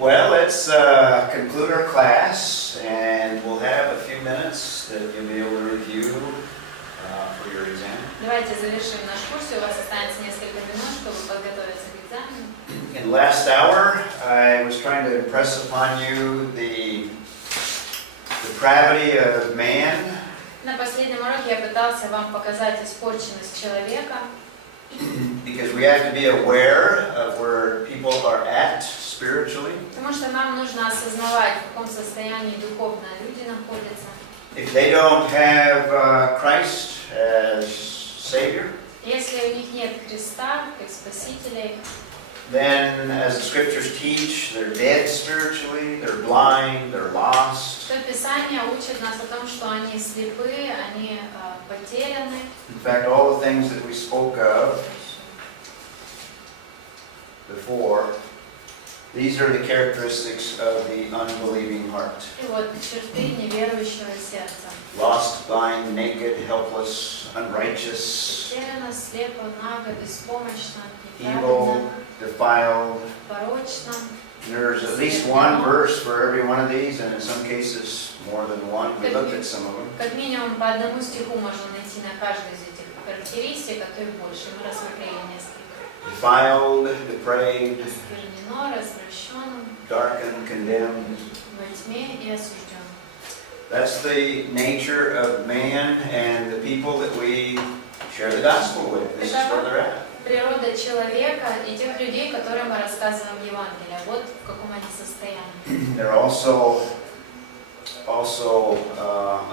Well, let's conclude our class, and we'll have a few minutes that you'll be able to review for your exam. Давайте завершим наш курс, и у вас останется несколько минут, чтобы подготовиться к экзамену. In the last hour, I was trying to impress upon you the depravity of man. На последнем уроке я пытался вам показать испорченность человека. Because we have to be aware of where people are at spiritually. Потому что нам нужно осознавать, в каком состоянии духовно люди находятся. If they don't have Christ as Savior, если у них нет Христа как Спасителя, then, as the Scriptures teach, they're dead spiritually, they're blind, they're lost. то Писание учит нас о том, что они слепы, они потеряны. In fact, all the things that we spoke of before, these are the characteristics of the unbelieving heart. И вот черты неверующего сердца. Lost, blind, naked, helpless, unrighteous, Потеряно, слепо, наго, беспомощно, evil, defiled. порочно. There's at least one verse for every one of these, and in some cases more than one. We looked at some of them. Как минимум по одному стиху можно найти на каждой из этих характеристик, а то и больше. Мы рассмотрели несколько. Defiled, depraved, Осквернено, развращенным, darkened, condemned. во тьме и осужден. That's the nature of man and the people that we share the gospel with. This is where they're at. Природа человека и тех людей, которым мы рассказываем Евангелие. Вот в каком они состоянии. They're also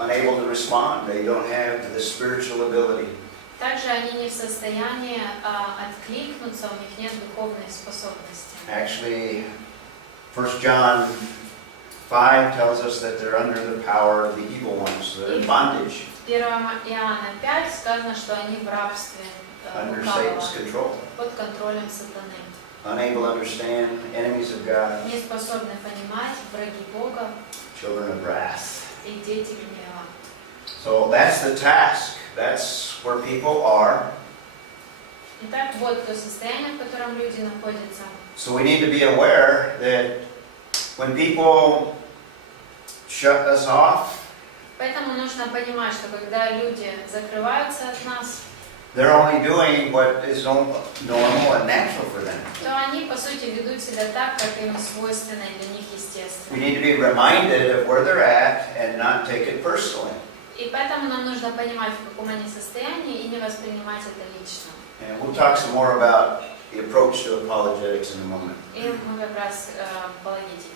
unable to respond. They don't have the spiritual ability. Также они не в состоянии откликнуться, у них нет духовной способности. Actually, 1 John 5 tells us that they're under the power of the evil one, so they're in bondage. В 1 Иоанна 5 сказано, что они в рабстве Under лукавого, Satan's control. под контролем сатаны. Unable to understand, enemies of God, Не способны понимать, враги Бога children of wrath. и дети гнева. So that's the task. That's where people are. Итак, вот то состояние, в котором люди находятся. So we need to be aware that when people shut us off, Поэтому нужно понимать, что когда люди закрываются от нас, they're only doing what is normal and natural for them. то они, по сути, ведут себя так, как им свойственно и для них естественно. We need to be reminded of where they're at and not take it personally. И поэтому нам нужно понимать, в каком они состоянии, и не воспринимать это лично. And we'll talk some more about the approach to apologetics in a moment. И мы как раз апологетики.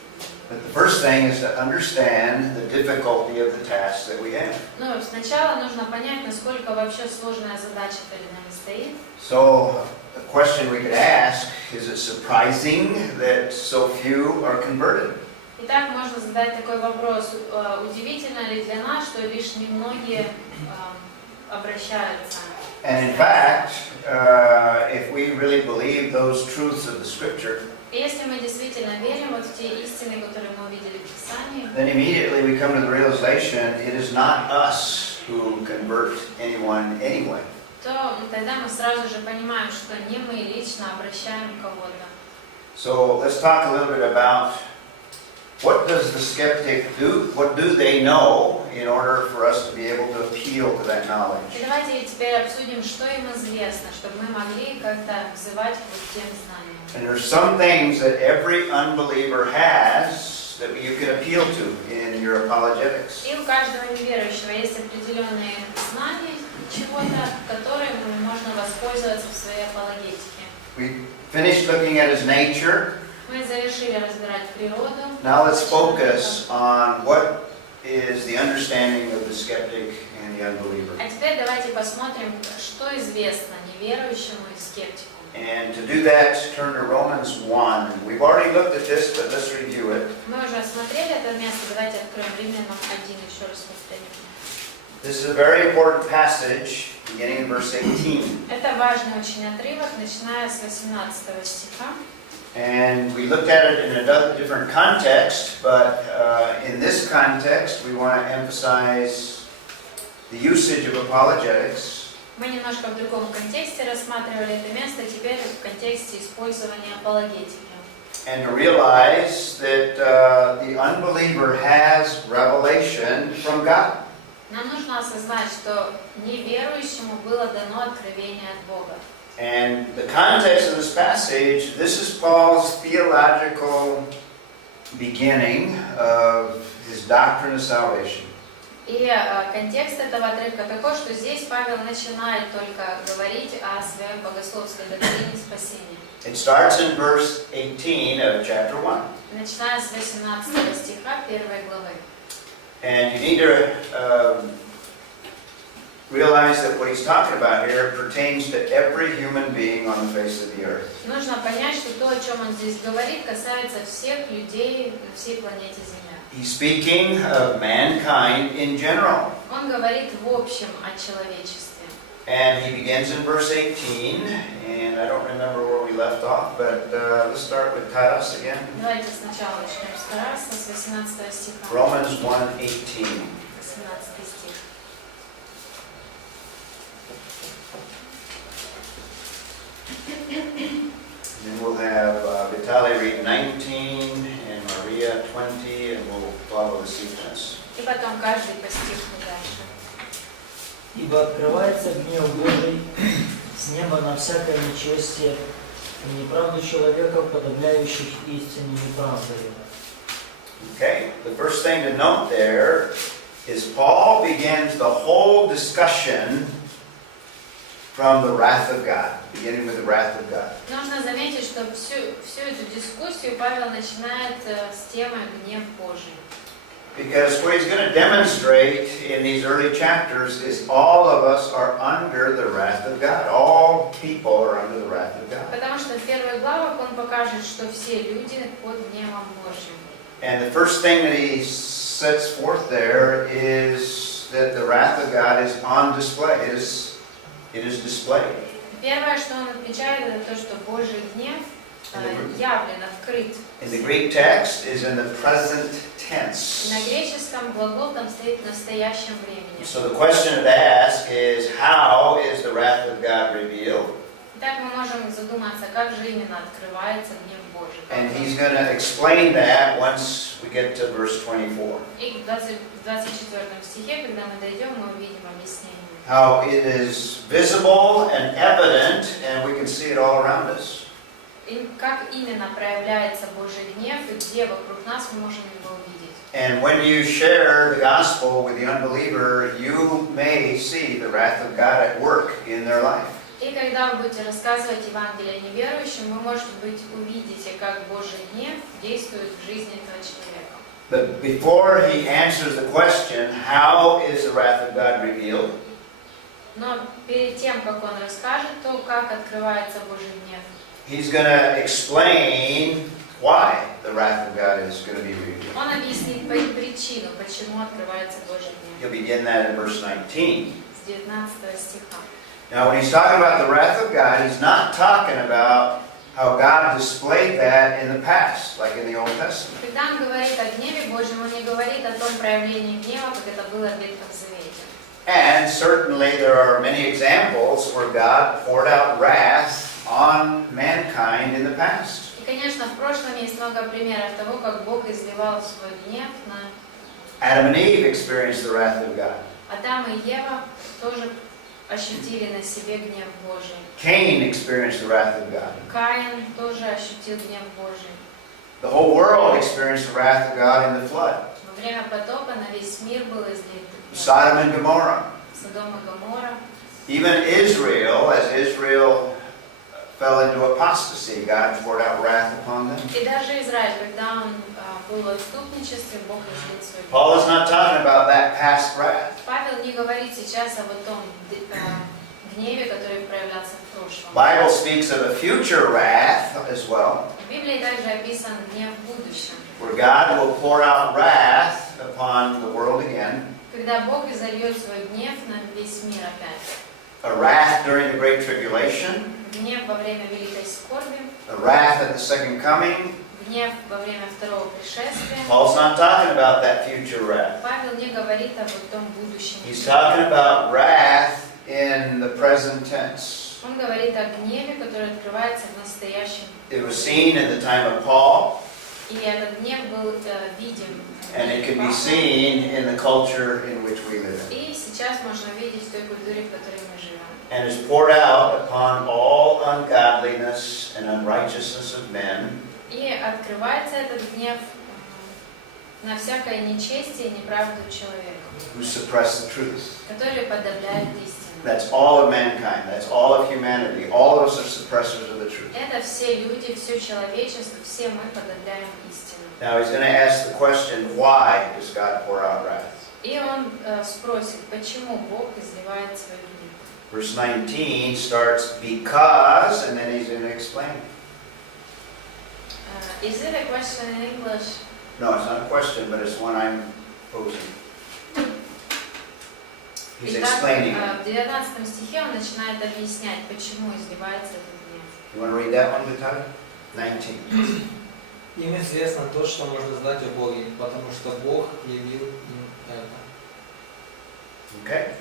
But the first thing is to understand the difficulty of the task that we have. Ну, сначала нужно понять, насколько вообще сложная задача перед нами стоит. So, a question we could ask, is it surprising that so few are converted? Итак, можно задать такой вопрос. Удивительно ли для нас, что лишь немногие обращаются? And in fact, if we really believe those truths of the Scripture, И если мы действительно верим вот в те истины, которые мы увидели в Писании, then immediately we come to the realization it is not us who convert anyone anyway. то тогда мы сразу же понимаем, что не мы лично обращаем кого-то. So let's talk a little bit about what does the skeptic do? What do they know in order for us to be able to appeal to that knowledge? И давайте теперь обсудим, что им известно, чтобы мы могли как-то взывать к вот тем знаниям. And there's some things that every unbeliever has that you can appeal to in your apologetics. И у каждого неверующего есть определенные знания чего-то, которыми можно воспользоваться в своей апологетике. We finished looking at his nature. Мы завершили разбирать природу. Now let's focus on what is the understanding of the skeptic and the unbeliever. А теперь давайте посмотрим, что известно неверующему и скептику. And to do that, turn to Romans 1. We've already looked at this, but let's review it. Мы уже осмотрели это место, давайте откроем Римлянам 1 еще раз повторим. This is a very important passage, beginning in verse 18. Это важный очень отрывок, начиная с 18 стиха. And we looked at it in a different context, but in this context, we want to emphasize the usage of apologetics. Мы немножко в другом контексте рассматривали это место, теперь в контексте использования апологетики. and to realize that the unbeliever has revelation from God. Нам нужно осознать, что неверующему было дано откровение от Бога. And the context of this passage, this is Paul's theological beginning of his doctrine of salvation. И контекст этого отрывка такой, что здесь Павел начинает только говорить о своей богословской доктрине спасения. It starts in verse 18 of chapter 1. Начиная с 18 стиха 1 главы. And you need to realize that what he's talking about here pertains to every human being on the face of the earth. Нужно понять, что то, о чем он здесь говорит, касается всех людей на всей планете Земля. He's speaking of mankind in general. Он говорит в общем о человечестве. And he begins in verse 18, and I don't remember where we left off, but let's start with Titus again. Давайте сначала начнем с Тараса, с 18 стиха. Romans 1:18. 18 стих. Then we'll have Vitaly read 19 and Maria 20, and we'll follow the sequence. И потом каждый по стиху дальше. Ибо открывается гнев Божий с неба на всякое нечестие и неправду человеков, подавляющих истину неправдою. Okay, the first thing to note there is Paul begins the whole discussion from the wrath of God, beginning with the wrath of God. Нужно заметить, что всю эту дискуссию Павел начинает с темы гнев Божий. Because what he's going to demonstrate in these early chapters is all of us are under the wrath of God. All people are under the wrath of God. Потому что в первых главах он покажет, что все люди под гневом Божьим. And the first thing that he sets forth there is that the wrath of God is on display. It is displayed. Первое, что он отмечает, это то, что Божий гнев явлен, открыт. In the Greek text is in the present tense. На греческом глагол там стоит в настоящем времени. So the question to ask is, how is the wrath of God revealed? Итак, мы можем задуматься, как же именно открывается гнев Божий. And he's going to explain that once we get to verse 24. И в 24 стихе, когда мы дойдем, мы увидим объяснение. How it is visible and evident, and we can see it all around us. И как именно проявляется Божий гнев, и где вокруг нас мы можем его увидеть. And when you share the gospel with the unbeliever, you may see the wrath of God at work in their life. И когда вы будете рассказывать Евангелие неверующим, вы, может быть, увидите, как Божий гнев действует в жизни этого человека. But before he answers the question, how is the wrath of God revealed? Но перед тем, как он расскажет то, как открывается Божий гнев, he's going to explain why the wrath of God is going to be revealed. он объяснит причину, почему открывается Божий гнев. He'll begin that in verse 19. С 19 стиха. Now, when he's talking about the wrath of God, he's not talking about how God displayed that in the past, like in the Old Testament. Когда он говорит о гневе Божьем, он не говорит о том проявлении гнева, как это было в Ветхом Завете. And certainly there are many examples where God poured out wrath on mankind in the past. И, конечно, в прошлом есть много примеров того, как Бог изливал свой гнев на... Adam and Eve experienced the wrath of God. Адам и Ева тоже ощутили на себе гнев Божий. Cain experienced the wrath of God. Каин тоже ощутил гнев Божий. The whole world experienced the wrath of God in the flood. Во время потопа на весь мир был излит гнев. Sodom and Gomorrah. Содом и Гоморра. Even Israel, as Israel fell into apostasy, God poured out wrath upon them. И даже Израиль, когда он был в отступничестве, Бог излил свой гнев. Paul is not talking about that past wrath. Павел не говорит сейчас о вот том гневе, который проявлялся в прошлом. Bible speaks of a future wrath as well, В Библии также описан гнев в будущем, where God will pour out wrath upon the world again. когда Бог изольет свой гнев на весь мир опять. A wrath during the Great Tribulation, Гнев во время Великой Скорби, a wrath at the second coming. гнев во время Второго пришествия. Paul's not talking about that future wrath. Павел не говорит о вот том будущем. He's talking about wrath in the present tense. Он говорит о гневе, который открывается в настоящем. It was seen in the time of Paul, И этот гнев был видим. and it can be seen in the culture in which we live in. И сейчас можно видеть в той культуре, в которой мы живем. And is poured out upon all ungodliness and unrighteousness of men, И открывается этот гнев на всякое нечестие и неправду человека, who suppress the truth. который подавляет истину. That's all of mankind. That's all of humanity. All of us are suppressors of the truth. Это все люди, все человечество, все мы подавляем истину. Now he's going to ask the question, why does God pour out wrath? И он спросит, почему Бог изливает свой гнев. Verse 19 starts because, and then he's going to explain. Is it a question in English? No, it's not a question, but it's one I'm posing. He's Итак, explaining. в 19 стихе он начинает объяснять, почему изливается этот гнев. You want to read that one, Vitaly? 19. Им известно то, что можно знать о Боге, потому что Бог явил им это. Okay?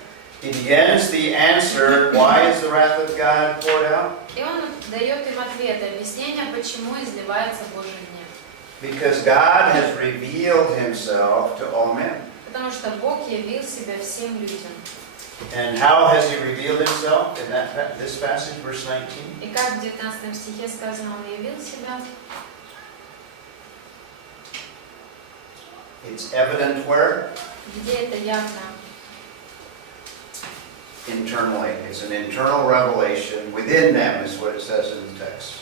He begins the answer, why is the wrath of God poured out? И он дает им ответ, объяснение, почему изливается Божий гнев. Because God has revealed himself to all men. Потому что Бог явил себя всем людям. And how has he revealed himself in this passage, verse 19? И как в 19 стихе сказано, он явил себя. It's evident where? Где это явно? Internally. It's an internal revelation within them, is what it says in the text.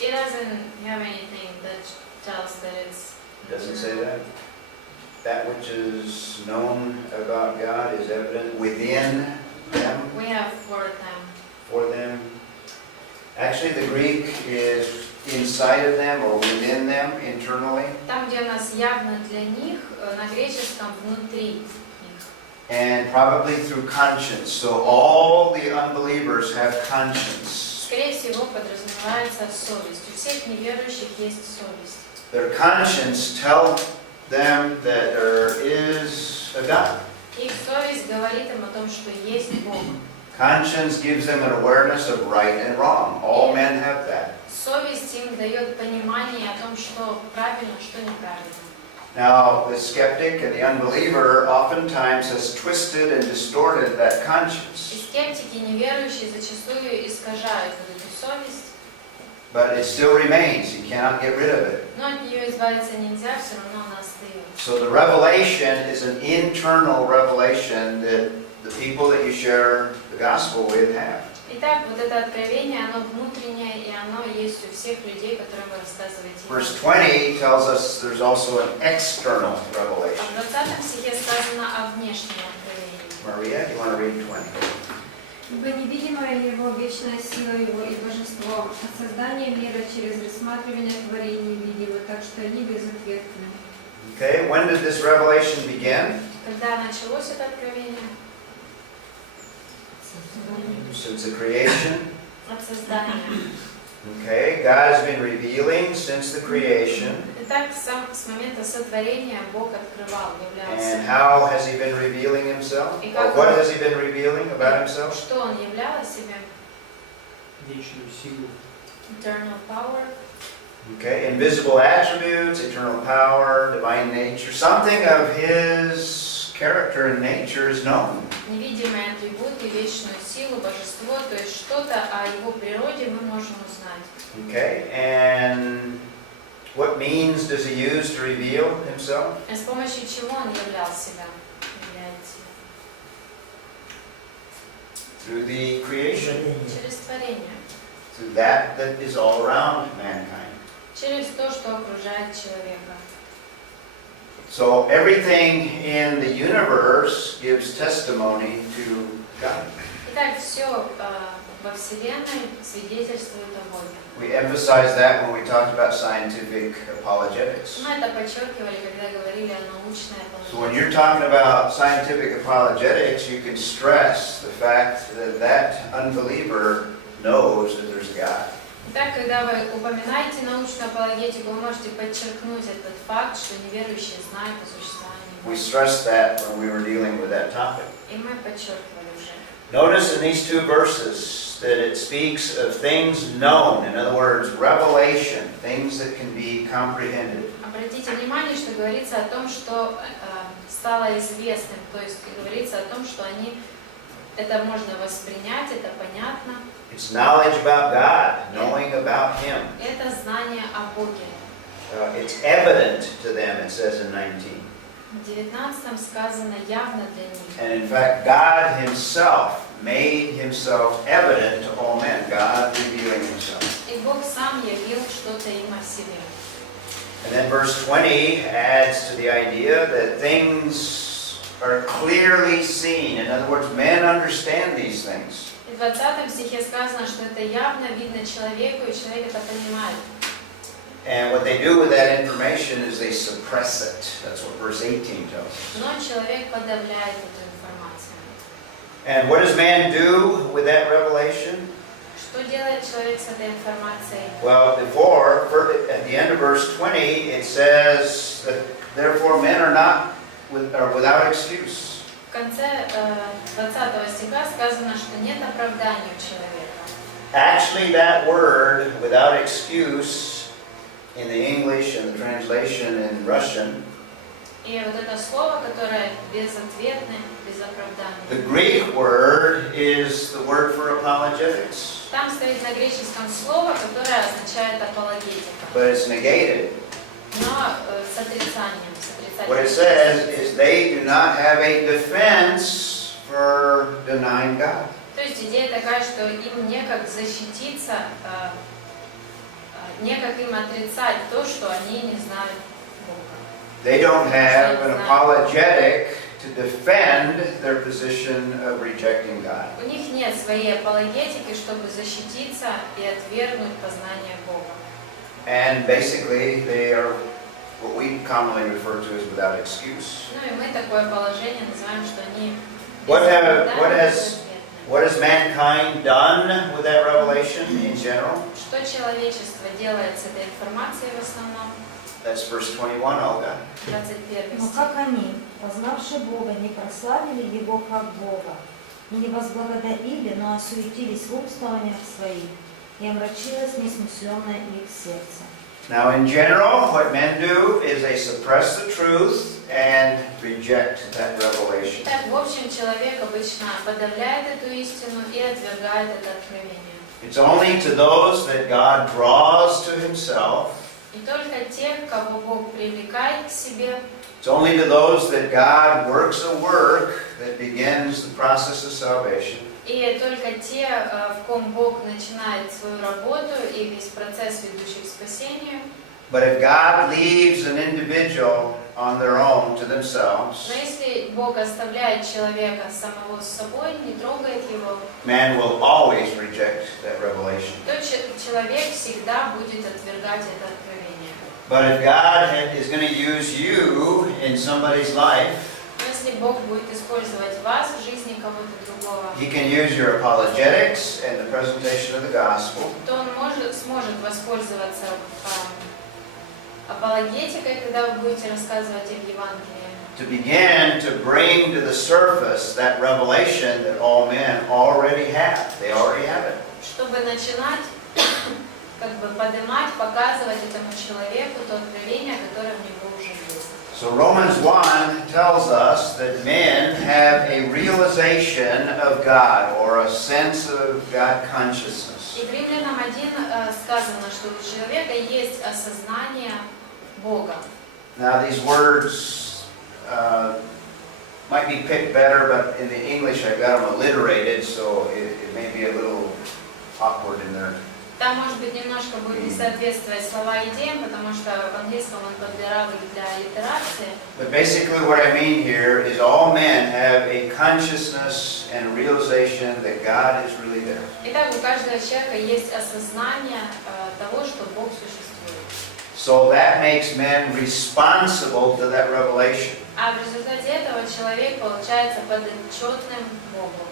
It doesn't have anything that tells that it's... It doesn't say that? That which is known about God is evident within them, We have for them. for them. Actually, the Greek is inside of them or within them, internally. Там, где у нас явно для них, на греческом внутри них. And probably through conscience. So all the unbelievers have conscience. Скорее всего, подразумевается совесть. У всех неверующих есть совесть. Their conscience tells them that there is a God. Их совесть говорит им о том, что есть Бог. Conscience gives them an awareness of right and wrong. All men have that. Совесть им дает понимание о том, что правильно, что неправильно. Now, the skeptic and the unbeliever oftentimes has twisted and distorted that И conscience. скептики, неверующие зачастую искажают вот эту совесть, But it still remains. You cannot get rid of it. но от нее избавиться нельзя, все равно она остается. So the revelation is an internal revelation that the people that you share the gospel with have. Итак, вот это откровение, оно внутреннее, и оно есть у всех людей, которым вы рассказываете. Verse 20 tells us there's also an external А revelation. в 20 стихе сказано о внешнем откровении. Maria, you want to read 20? Ибо невидимая его вечная сила его и божество, от создания мира через рассматривание творений видимо, так что они безответны. Okay, when did this revelation begin? Когда началось это откровение? Since the creation. От создания. Okay, God has been revealing since the creation. Итак, с момента сотворения Бог открывал, And являлся. how has he been revealing himself? Or what has he been revealing about himself? Что он являл о себе? Вечную силу. Eternal power. Okay, invisible attributes, eternal power, divine nature. Something of his character and nature is known. Невидимые атрибуты, вечную силу, божество, то есть что-то о его природе мы можем узнать. Okay, and what means does he use to reveal himself? А с помощью чего он являл себя? Является. Through the creation, Через творение. through that is all around mankind. Через то, что окружает человека. So everything in the universe gives testimony to God. Итак, все во Вселенной свидетельствует о Боге. We emphasized that when we talked about scientific apologetics. Мы это подчеркивали, когда говорили о научной So when апологетике. you're talking about scientific apologetics, you can stress the fact that that unbeliever knows that there's a God. Итак, когда вы упоминаете научную апологетику, вы можете подчеркнуть этот факт, что неверующие знают о существовании We Бога. stressed that when we were dealing with that topic. И мы подчеркивали уже. Notice in these two verses that it speaks of things known. In other words, revelation, things that can be comprehended. Обратите внимание, что говорится о том, что стало известным, то есть говорится о том, что это можно воспринять, это понятно. It's knowledge about God, knowing about Him. Это знание о Боге. It's evident to them, it says in 19. В 19 сказано явно для них. And in fact, God Himself made Himself evident to all men. God revealing Himself. И Бог сам явил что-то им о себе. And then verse 20 adds to the idea that things are clearly seen. In other words, men understand these things. И в 20 стихе сказано, что это явно видно человеку, и человек это понимает. And what they do with that information is they suppress it. That's what verse 18 tells us. Но человек подавляет эту информацию. And what does man do with that revelation? Что делает человек с этой информацией? Well, at the end of verse 20, it says that therefore men are without excuse. В конце 20 стиха сказано, что нет оправдания у человека. Actually, that word, without excuse, in the English and the translation in Russian, И вот это слово, которое безответное, без оправдания. the Greek word is the word for apologetics, Там стоит на греческом слово, которое означает апологетика. but it's negated. Но с отрицанием, What it says is they do not have a defense for denying God. То есть идея такая, что им некак защититься, некак им отрицать то, что они не знают Бога. They don't have an apologetic to defend their position of rejecting God. У них нет своей апологетики, чтобы защититься и отвергнуть познание Бога. And basically, they are what we commonly refer to as without excuse. Ну и мы такое положение называем, что они What безоправданные, What has mankind done with that revelation in general? Что человечество делает с этой информацией в основном? That's verse 21, Olga. 21 Но стих. как они, познавши Бога, не прославили Его как Бога, и не возблагодарили, но осуетились в умствованиях своих, и омрачилось несмысленное их сердце. Now, in general, what men do is they suppress the truth and reject that revelation. Итак, в общем, человек обычно подавляет эту истину и отвергает это откровение. It's only to those that God draws to Himself. И только тех, кого Бог привлекает к себе, It's only to those that God works a work that begins the process of salvation. и только те, в ком Бог начинает свою работу и весь процесс, ведущий к спасению. But if God leaves an individual on their own to themselves, Но если Бог оставляет человека самого с собой, не трогает его, man will always reject that revelation. то человек всегда будет отвергать это откровение. But if God is going to use you in somebody's life, Но если Бог будет использовать вас в жизни кого-то другого, He can use your apologetics and the presentation of the gospel то он сможет воспользоваться апологетикой, когда вы будете рассказывать о Евангелии, to begin to bring to the surface that revelation that all men already have. They already have it. чтобы начинать как бы поднимать, показывать этому человеку то откровение, которое у него уже есть. So Romans 1 tells us that men have a realization of God or a sense of God consciousness. И в Римлянам 1 сказано, что у человека есть осознание Бога. Now these words might be picked better, but in the English I've got them alliterated, so it may be a little awkward in there. Там, может быть, немножко будет не соответствовать слова идеям, потому что в английском он подбирал их для аллитерации. But basically what I mean here is all men have a consciousness and realization that God is really there. Итак, у каждого человека есть осознание того, что Бог существует. So that makes men responsible to that revelation. А в результате этого человек получается подотчетным Богу.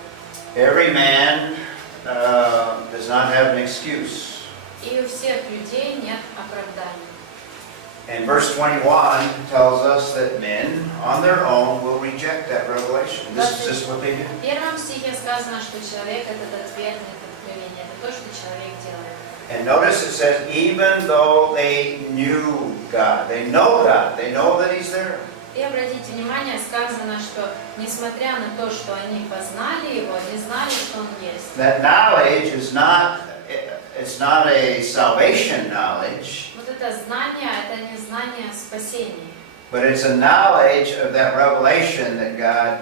Every man does not have an excuse. И у всех людей нет оправданий. And verse 21 tells us that men on their own will reject that revelation. This is just what they do. В первом стихе сказано, что человек этот отвергнет откровение. Это то, что человек делает. And notice it says, even though they knew God, they know God, they know that He's there. И обратите внимание, сказано, что несмотря на то, что они познали Его, они знали, что Он есть. That knowledge is not, it's not a salvation knowledge, Вот это знание, это не знание спасения. but it's a knowledge of that revelation that God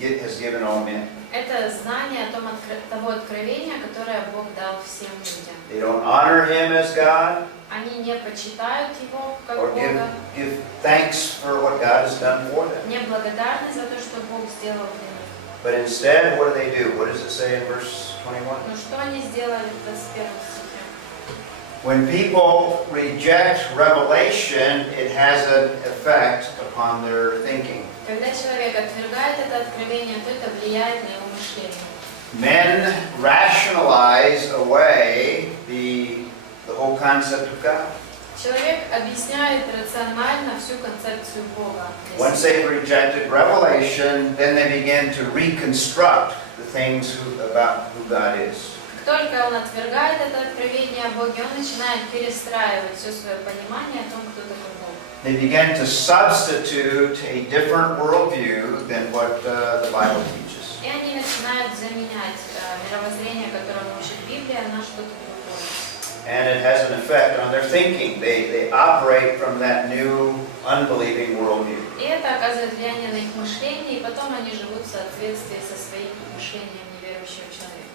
has given all men. Это знание о того откровения, которое Бог дал всем людям. They don't honor Him as God Они не почитают Его как or Бога, give thanks for what God has done for them. не благодарны за то, что Бог сделал для них. But instead, what do? What does it say in verse 21? Но что они сделали в 21 стихе? When people reject revelation, it has an effect upon their thinking. Когда человек отвергает это откровение, то это влияет на его мышление. Men rationalize away the whole concept of God. Человек объясняет рационально всю концепцию Бога. Once they've rejected revelation, then they begin to reconstruct the things about who God is. Только он отвергает это откровение о Боге, он начинает перестраивать все свое понимание о том, кто такой Бог. They begin to substitute a different worldview than what the Bible teaches. И они начинают заменять мировоззрение, которое учит Библия, на что-то другое. And it has an effect on their thinking. They operate from that new unbelieving worldview. И это оказывает влияние на их мышление, и потом они живут в соответствии со своим мышлением неверующего человека.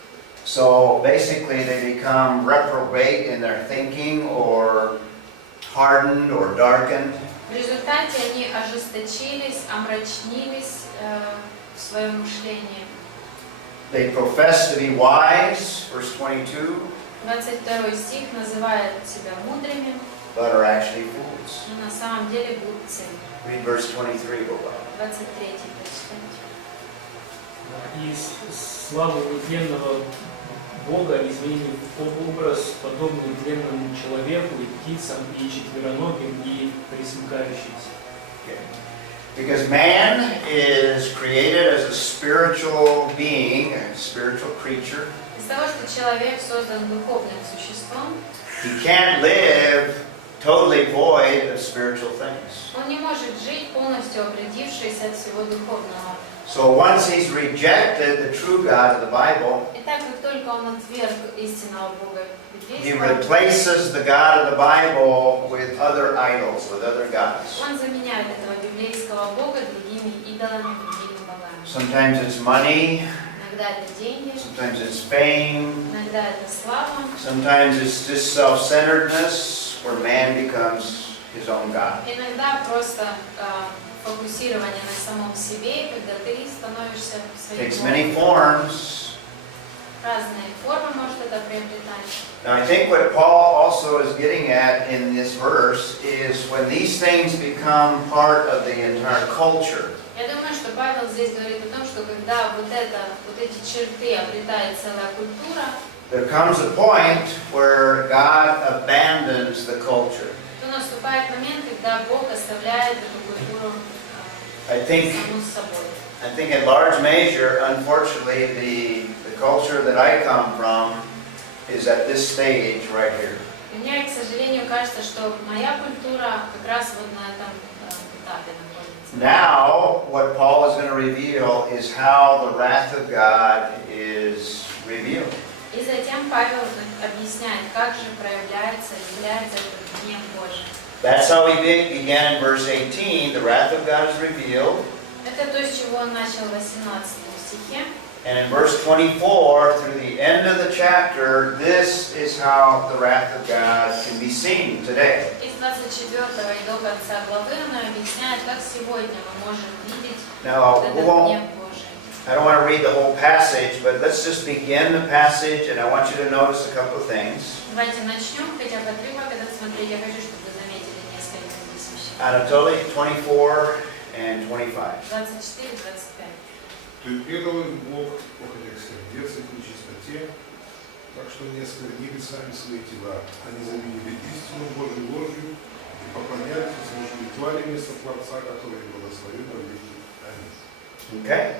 So basically they become reprobate in their thinking or hardened or darkened. В результате они ожесточились, омрачнились в своем мышлении. They profess to be wise, verse 22, 22 стих называет себя мудрыми, but are actually fools. но на самом деле глупцами. Read verse 23, go back. 23 прочитайте. Из славы нетленного Бога изменили в образ, подобный тленному человеку, и птицам, и четвероногим, и пресмыкающимся. Okay. Because man is created as a spiritual being, a spiritual creature. Из-за того, что человек создан духовным существом, He can't live totally void of spiritual things. он не может жить полностью оградившись от всего духовного. So once he's rejected the true God of the Bible, Итак, как только он отверг истинного Бога he библейского, replaces the God of the Bible with other idols, with other gods. он заменяет этого библейского Бога другими идолами, другими богами. Sometimes it's money, Иногда это деньги, sometimes it's fame, иногда это слава, sometimes it's just self-centeredness, where man becomes his own God. иногда просто фокусирование на самом себе, когда ты становишься своим Takes Богом. many forms. Разные формы может это приобретать. Now I think what Paul also is getting at in this verse is when these things become part of the entire culture. Я думаю, что Павел здесь говорит о том, что когда вот эти черты обретает целая культура, There comes a point where God abandons the culture. то наступает момент, когда Бог оставляет эту культуру I think саму с собой. in large measure, unfortunately, the culture that I come from is at this stage right here. И мне, к сожалению, кажется, что моя культура как раз вот на этом этапе находится. Now, what Paul is going to reveal is how the wrath of God is revealed. И затем Павел объясняет, как же проявляется, является этот гнев Божий. That's how he began in verse 18. The wrath of God is revealed. Это то, с чего он начал в 18 стихе. And in verse 24, through the end of the chapter, this is how the wrath of God can be seen today. И с 24 и до конца главы он объясняет, как сегодня мы можем видеть Now, этот we гнев won't, Божий. I don't want to read the whole passage, but let's just begin the passage, and I want you to notice a couple of things. Давайте начнем, хотя бы отрывок этот смотреть. Я хочу, чтобы вы заметили несколько вещей. Anatoly 24 and 25. 24-25. То и предал их Бог похотях сердец их нечистоте, так что не осквернили сами свои тела. Они заменили истину Божию ложью и поклоняйтесь, может быть, твари вместо Творца, который благословит веки. Аминь. Okay?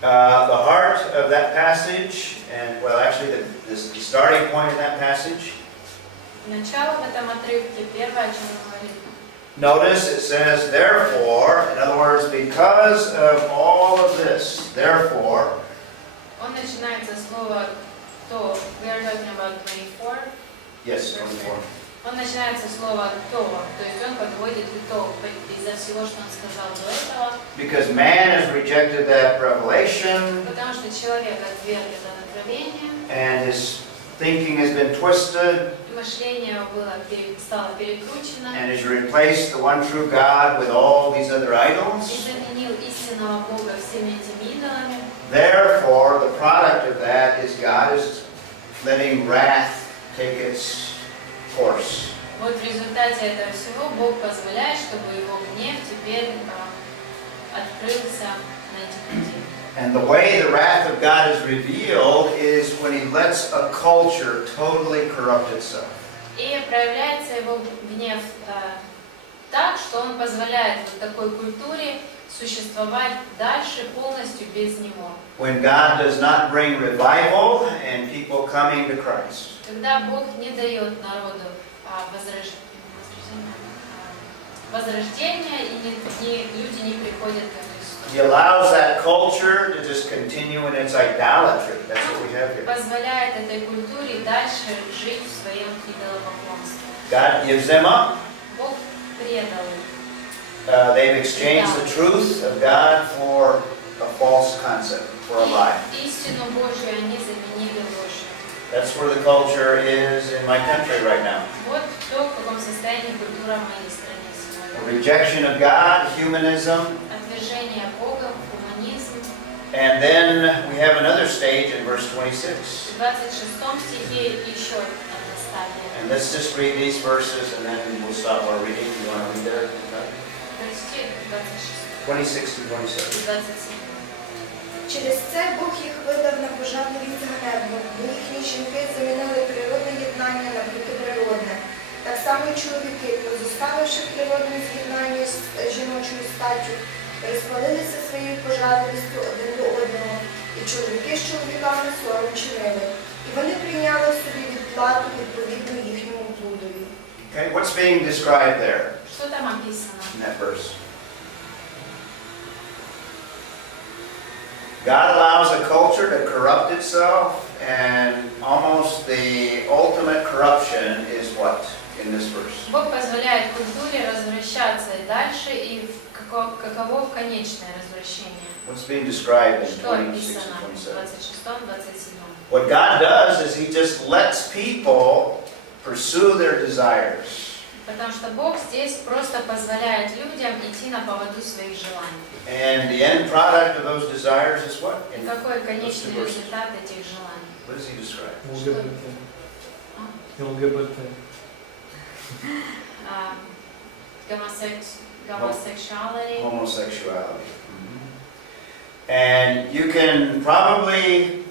The heart of that passage, and well, actually, the starting point of that passage, Начало в этом отрывке, первое, о чем он говорит. notice it says, therefore, in other words, because of all of this, therefore, Он начинается с слова «то». We are talking about 24. yes, 24. Он начинается с слова «то», то есть он подводит итог из-за всего, что он сказал до этого, Because man has rejected that revelation, потому что человек отверг это откровение, and his thinking has been twisted, мышление стало перекручено, and has replaced the one true God with all these other и idols. заменил истинного Бога всеми этими идолами. Therefore, the product of that is God is letting wrath take its course. Вот в результате этого всего Бог позволяет, чтобы его гнев теперь открылся на этих людей. And the way the wrath of God is revealed is when He lets a culture totally corrupt itself. И проявляется его гнев так, что он позволяет вот такой культуре существовать дальше полностью без него. When God does not bring revival and people coming to Christ. Когда Бог не дает народу возрождения, и люди не приходят к Христу. He allows that culture to just continue in its idolatry. That's what we have here. Позволяет этой культуре дальше жить в своем идолопоклонстве. God gives them up. Бог предал их. They've exchanged the truth of God for a false concept, for a lie. Истину Божью они заменили ложью. That's where the culture is in my country right now. Вот то, в каком состоянии культура в моей стране A сегодня. rejection of God, humanism, Отвержение Бога, гуманизм. and then we have another stage in verse 26. В 26 стихе еще одна стадия. And let's just read these verses and then we'll stop our reading. You want to read there? Прочти 26 26 to 27. и 27. Через це Бог їх видав на пожадливість ганебну, бо їхні жінки замінили природне єднання на протиприродне. Так само і чоловіки, позоставивши природне з'єднання з жіночою статтю, розпалилися своєю пожадливістю один до одного, і чоловіки з чоловіками сором чинили. І вони прийняли в собі відплату відповідну їхньому блудові. Okay, what's being described there Что там описано? in that verse? God allows a culture to corrupt itself, and almost the ultimate corruption is what in this verse? Бог позволяет культуре развращаться и дальше, и каково конечное развращение. What's being described in Что 26 описано and в 27? 26-27? What God does is He just lets people pursue their desires. Потому что Бог здесь просто позволяет людям идти на поводу своих желаний. And the end product of those desires is what? И In какой those конечный two verses. результат этих желаний? What does He describe? ЛГБТ. А? ЛГБТ. Homosexuality. Homosexuality. And you can probably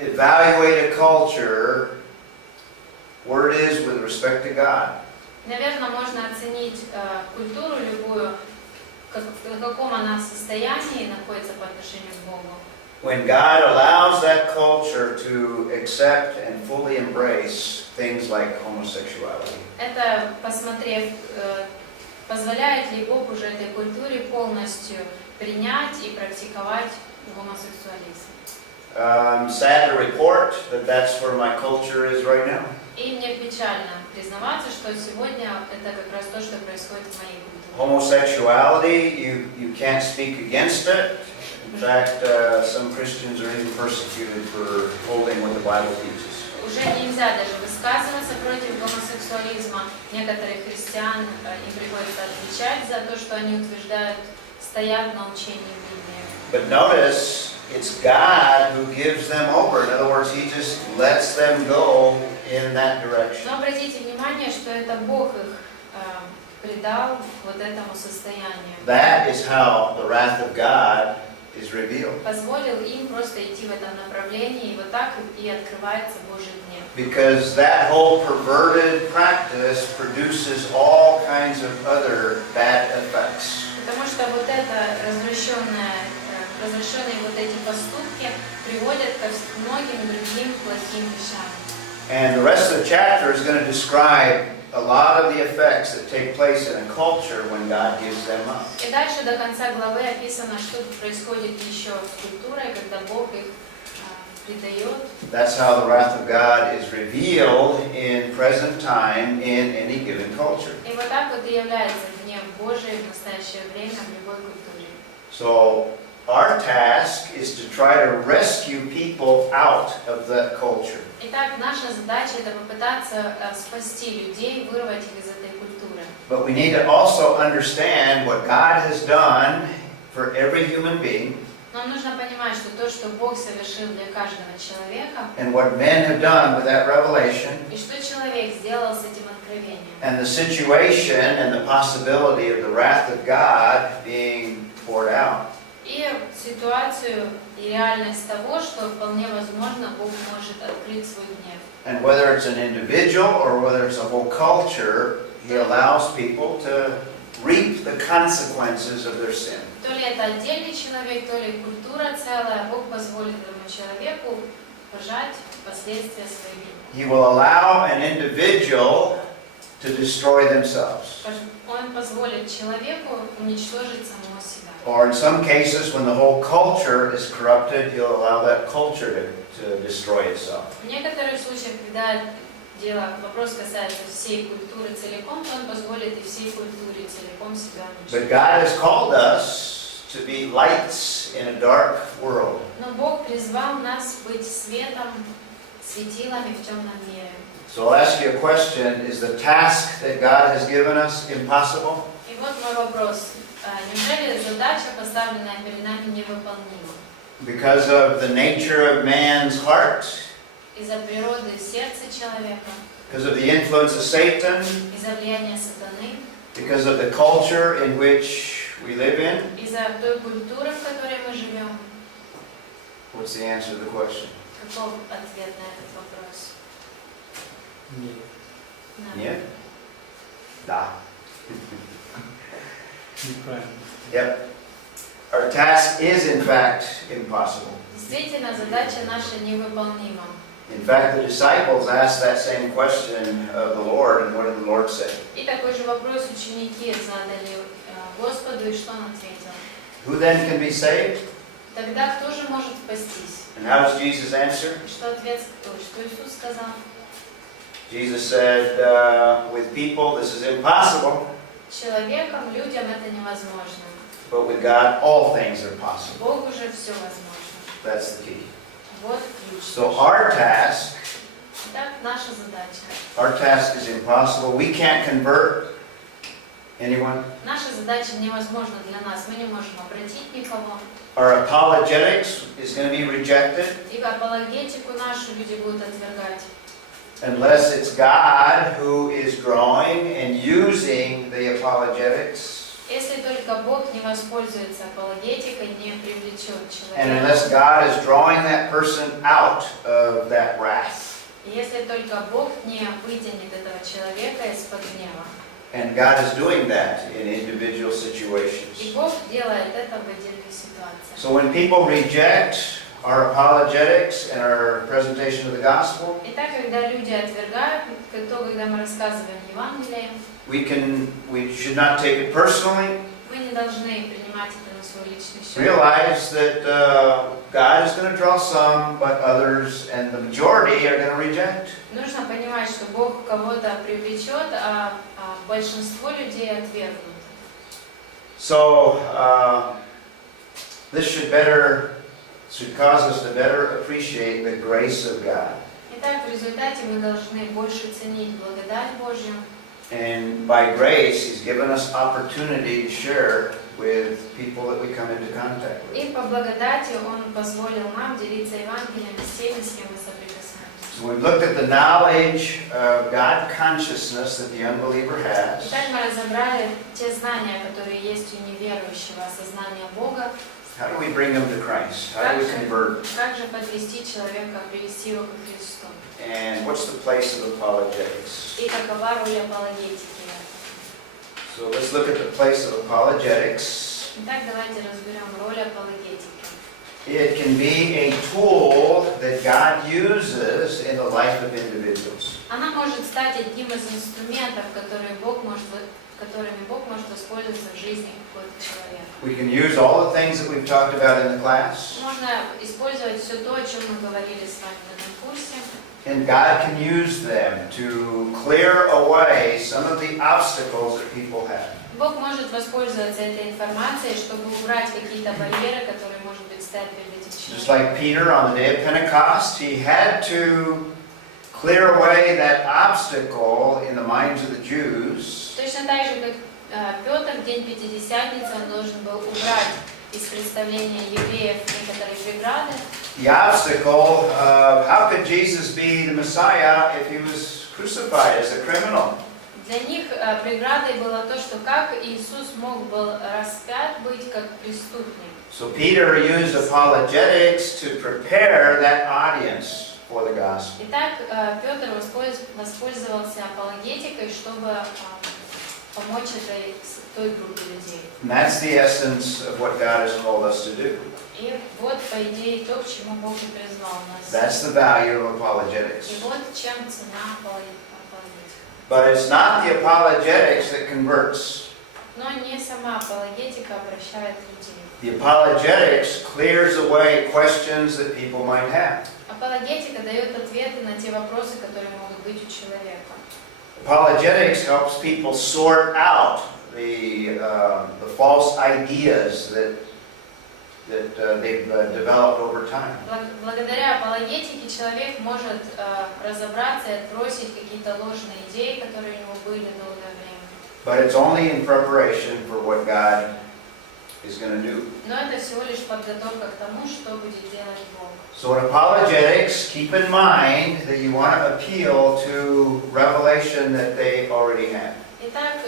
evaluate a culture where it is with respect to God. Наверное, можно оценить культуру любую, в каком она состоянии находится по отношению к Богу. When God allows that culture to accept and fully embrace things like homosexuality. Это, посмотрев, позволяет ли Бог уже этой культуре полностью принять и практиковать гомосексуализм. Sad to report that that's where my culture is right now. И мне печально признаваться, что сегодня это как раз то, что происходит в моей культуре. Homosexuality, you can't speak against it. In fact, some Christians are even persecuted for holding what the Bible teaches. Уже нельзя даже высказываться против гомосексуализма. Некоторых христиан им приходится отвечать за то, что они утверждают, стоят на учении Библии. But notice, it's God who gives them over. In other words, He just lets them go in that direction. Но обратите внимание, что это Бог их предал вот этому состоянию. That is how the wrath of God is revealed. позволил им просто идти в этом направлении, и вот так и открывается Божий гнев. Because that whole perverted practice produces all kinds of other bad effects. Потому что вот это развращенные вот эти поступки приводят ко многим другим плохим вещам. And the rest of the chapter is going to describe a lot of the effects that take place in a culture when God gives them up. И дальше до конца главы описано, что происходит еще с культурой, когда Бог их предает. That's how the wrath of God is revealed in present time in any given culture. И вот так вот и является гнев Божий в настоящее время в любой культуре. So our task is to try to rescue people out of that culture. Итак, наша задача это попытаться спасти людей, вырвать их из этой культуры. But we need to also understand what God has done for every human being Нам нужно понимать, что то, что Бог совершил для каждого человека, and what men have done with that revelation и что человек сделал с этим откровением, and the situation and the possibility of the wrath of God being poured out. и ситуацию и реальность того, что вполне возможно Бог может открыть свой гнев. And whether it's an individual or whether it's a whole culture, He allows people to reap the consequences of their sin. То ли это отдельный человек, то ли культура целая, Бог позволит этому человеку пожать последствия своей вины. He will allow an individual to destroy themselves. Он позволит человеку уничтожить самого себя. Or in some cases, when the whole culture is corrupted, He'll allow that culture to destroy itself. В некоторых случаях, когда вопрос касается всей культуры целиком, то Он позволит и всей культуре целиком себя But уничтожить. God has called us to be lights in a dark world. Но Бог призвал нас быть светом, светилами в темном мире. So I'll ask you a question. Is the task that God has given us impossible? И вот мой вопрос. Неужели задача, поставленная перед нами, невыполнима? Because of the nature of man's heart? Из-за природы сердца человека, Because of the influence of Satan? из-за влияния сатаны, Because of the culture in which we live in? из-за той культуры, в которой мы живем? What's the answer to the question? Каков ответ на этот вопрос? Нет. Да. Нет? Да. Неправильно. Yep. Our task is in fact impossible. Действительно, задача наша невыполнима. In fact, the disciples asked that same question of the Lord, and what did the Lord say? И такой же вопрос ученики задали Господу, и что Он ответил? Who then can be saved? Тогда кто же может спастись? And how does Jesus answer? И что ответ, что Иисус сказал? Jesus said, with people this is impossible, Человеком, людям это невозможно. but with God all things are possible. Богу же все возможно. That's the key. Вот ключ. So our task Итак, наша задача. Our task is impossible. We can't convert anyone. Наша задача невозможна для нас. Мы не можем обратить никого. Our apologetics is going to be rejected И апологетику нашу люди будут отвергать. unless it's God who is drawing and using the apologetics, Если только Бог не воспользуется апологетикой, не привлечет and unless человека. God is drawing that person out of that wrath. И если только Бог не вытянет этого человека из-под гнева. And God is doing that in individual И situations. Бог делает это в отдельных ситуациях. So when people reject our apologetics and our presentation of the gospel, Итак, когда люди отвергают, когда мы рассказываем Евангелие, we should not take it personally. мы не должны принимать это на свой личный счет. Realize that God is going to draw some, but others, and the majority are going to reject. Нужно понимать, что Бог кого-то привлечет, а большинство людей отвергнут. So this should cause us to better appreciate the grace of God. Итак, в результате мы должны больше ценить благодать Божью. And by grace, He's given us opportunity to share with people that we come into contact with. И по благодати Он позволил нам делиться Евангелием с теми, с кем мы соприкасаемся. So we've looked at the knowledge of God consciousness that the unbeliever has. Итак, мы разобрали те знания, которые есть у неверующего, осознание Бога. How do we bring them to Christ? How do we convert? Как же подвести человека, привести его к Христу? And what's the place of apologetics? И какова роль апологетики? So let's look at the place of apologetics. Итак, давайте разберем роль апологетики. It can be a tool that God uses in the life of individuals. Она может стать одним из инструментов, которыми Бог может воспользоваться в жизни какого-то человека. We can use all the things that we've talked about in the class, Можно использовать все то, о чем мы говорили с вами в этом курсе. and God can use them to clear away some of the obstacles that people have. Бог может воспользоваться этой информацией, чтобы убрать какие-то барьеры, которые, может быть, стоят перед этим Just человеком. like Peter on the day of Pentecost, he had to clear away that obstacle in the minds of the Jews. Точно так же, как Петр в день Пятидесятницы, он должен был убрать из представления евреев некоторые преграды. The obstacle of how could Jesus be the Messiah if he was crucified as a criminal? Для них преградой было то, что как Иисус мог был распят быть как преступник. So Peter used apologetics to prepare that audience for the gospel. Итак, Петр воспользовался апологетикой, чтобы помочь той группе людей. And that's the essence of what God has called us to do. И вот, по идее, то, к чему Бог и призвал нас. That's the value of apologetics. И вот чем цена апологетики. But it's not the apologetics that converts. Но не сама апологетика обращает людей. The apologetics clears away questions that people might have. Апологетика дает ответы на те вопросы, которые могут быть у человека. Apologetics helps people sort out the false ideas that they've developed over time. Благодаря апологетике человек может разобраться и отбросить какие-то ложные идеи, которые у него были долгое время. But it's only in preparation for what God is going to do. Но это всего лишь подготовка к тому, что будет делать Бог. So in apologetics, keep in mind that you want to appeal to revelation that they already have. Итак,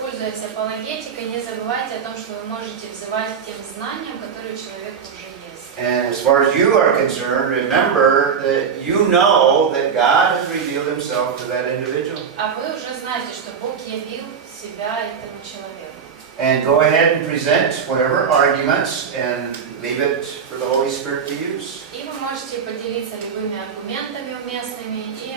пользуясь апологетикой, не забывайте о том, что вы можете взывать к тем знаниям, которые у человека уже есть. And as far as you are concerned, remember that you know that God has revealed himself to that individual. А вы уже знаете, что Бог явил себя этому человеку. And go ahead and present whatever arguments and leave it for the Holy Spirit to use. И вы можете поделиться любыми аргументами уместными и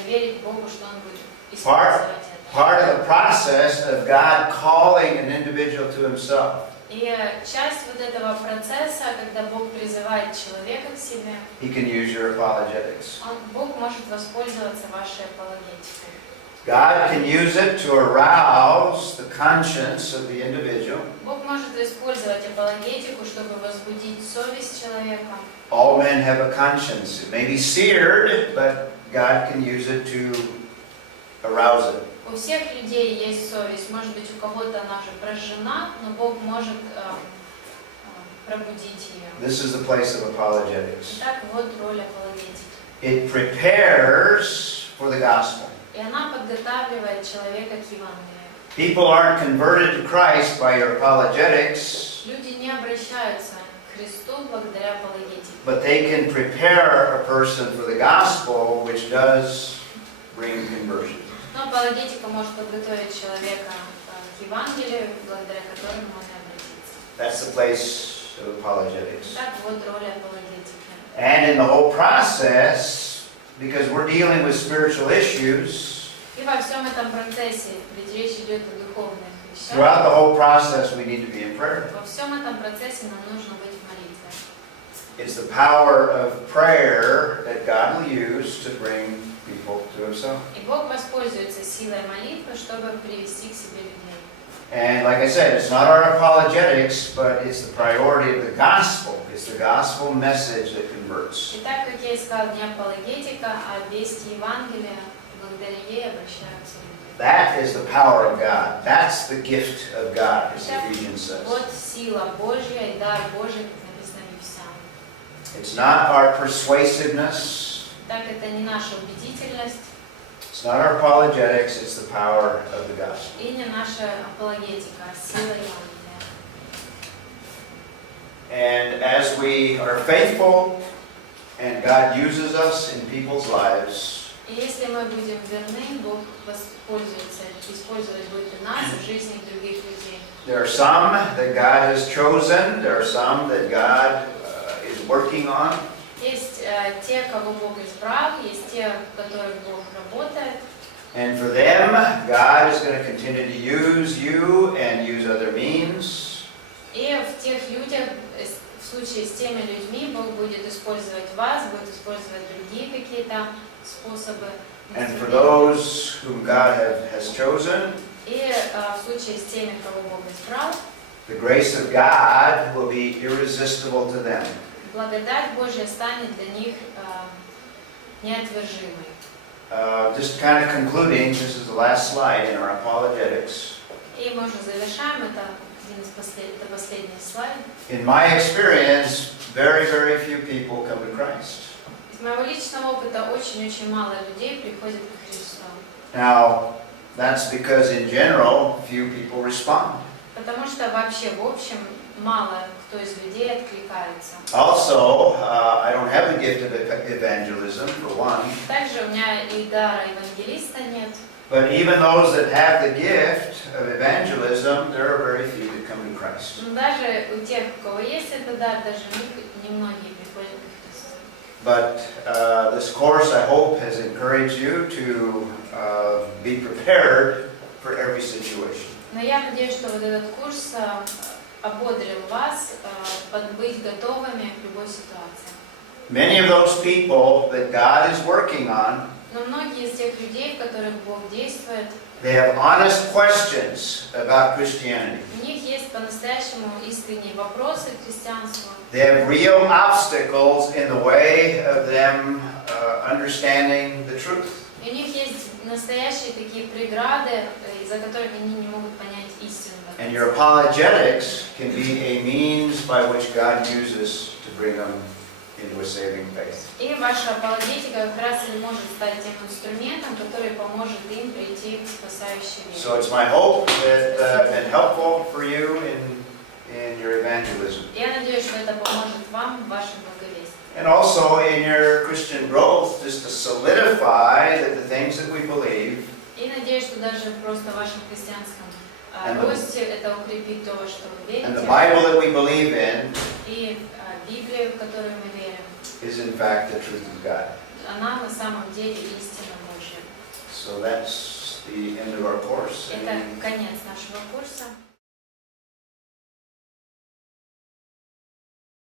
доверить Богу, что Он будет использовать это. Part of the process of God calling an individual to himself. И часть вот этого процесса, когда Бог призывает человека к себе, He can use your apologetics. Бог может воспользоваться вашей апологетикой. God can use it to arouse the conscience of the individual. Бог может использовать апологетику, чтобы возбудить совесть человека. All men have a conscience. It may be seared, but God can use it to arouse it. У всех людей есть совесть. Может быть, у кого-то она уже прожжена, но Бог может пробудить ее. This is the place of apologetics. Итак, вот роль апологетики. It prepares for the gospel. И она подготавливает человека к Евангелию. People aren't converted to Christ by your apologetics, Люди не обращаются к Христу благодаря апологетике. but they can prepare a person for the gospel, which does bring conversion. Но апологетика может подготовить человека к Евангелию, благодаря которому он и обратится. That's the place of apologetics. Так вот роль апологетики. And in the whole process, because we're dealing with spiritual issues, И во всем этом процессе, ведь речь идет о духовных вещах, throughout the whole process we need to be in prayer. во всем этом процессе нам нужно быть в молитве. It's the power of prayer that God will use to bring people to himself. И Бог воспользуется силой молитвы, чтобы привести к себе людей. And like I said, it's not our apologetics, but it's the priority of the gospel. It's the gospel message that converts. И так, как я и сказал, не апологетика, а весть Евангелия, благодаря ей обращаются люди. That is the power of God. That's the gift of God, as Ephesians says. Вот сила Божья и дар Божий, как написано в Ефесянам. It's not our persuasiveness. Так, это не наша убедительность It's not our apologetics. It's the power of the gospel. и не наша апологетика, а сила Евангелия. And as we are faithful and God uses us in people's lives, И если мы будем верны, Бог использовать будет и нас, в жизни других людей. there are some that God has chosen, there are some that God is working on. Есть те, кого Бог избрал, есть те, в которых Бог работает. And for them, God is going to continue to use you and use other means. И в тех людях, в случае с теми людьми, Бог будет использовать вас, будет использовать другие какие-то способы. And for those whom God has chosen, И в случае с теми, кого Бог избрал, the grace of God will be irresistible to them. благодать Божья станет для них неотвержимой. Just kind of concluding, this is the last slide in our apologetics. И мы уже завершаем, это последний слайд. In my experience, very, very few people come to Christ. Из моего личного опыта очень-очень мало людей приходит к Христу. Now, that's because in general, few people respond. Потому что вообще, в общем, мало кто из людей откликается. Also, I don't have the gift of evangelism, for one. Также у меня и дара евангелиста нет. But even those that have the gift of evangelism, there are very few that come to Christ. Но даже у тех, у кого есть этот дар, даже немногие приходят к Христу. But this course, I hope, has encouraged you to be prepared for every situation. Но я надеюсь, что вот этот курс ободрил вас быть готовыми к любой ситуации. Many of those people that God is working on, Но многие из тех людей, в которых Бог действует, they have honest questions about Christianity. у них есть по-настоящему искренние вопросы к христианству. They have real obstacles in the way of them understanding the truth. И у них есть настоящие такие преграды, из-за которых они не могут понять истину. And your apologetics can be a means by which God uses to bring them into a saving faith. И ваша апологетика как раз и может стать тем инструментом, который поможет им прийти к спасающей вере. So it's my hope that been helpful for you in your evangelism. Я надеюсь, что это поможет вам в вашем благовестии. And also in your Christian growth, just to solidify that the things that we believe И надеюсь, что даже просто в вашем христианском росте это укрепит то, во что вы and the верите. Bible that we believe in И Библию, в которую мы верим, is in fact the truth of God. она на самом деле истина Божья. So that's the end of our course. Это конец нашего курса.